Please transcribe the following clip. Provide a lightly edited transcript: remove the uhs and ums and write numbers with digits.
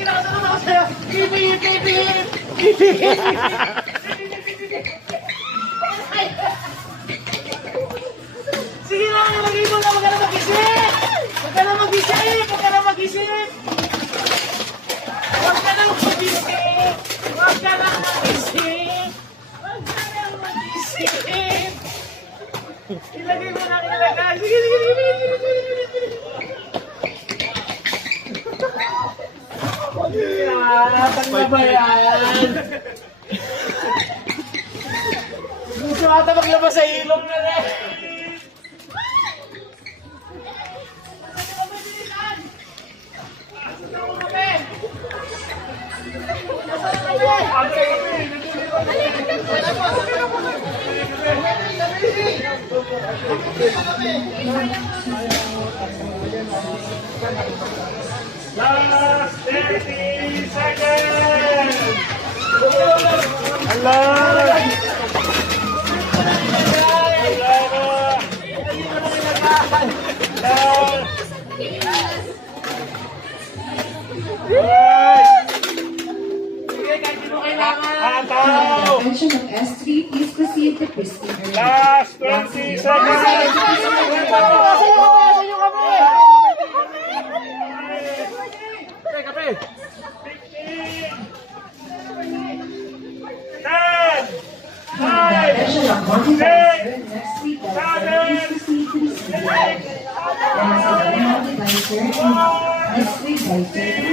Sige, nakasunod ako sa'yo. Bibip. Sige na, mag-ibon na, huwag ka na mag-isip! Huwag ka na mag-isip! Huwag ka na mag-isip! Huwag ka na mag-isip! Huwag ka na mag-isip! Huwag ka na mag-isip! Ilagay mo na kinalagay! Sige, sige, sige, sige, sige, sige! Tangga ba yan? Gusto ata maglabas sa ilong na rin! Last 30 seconds! Hello! Attention of S3, please proceed to Christine. Last 20 seconds! Kape! 10, 9, Attention of multi-advisor, next week, please proceed to the studio. Next week, advisor,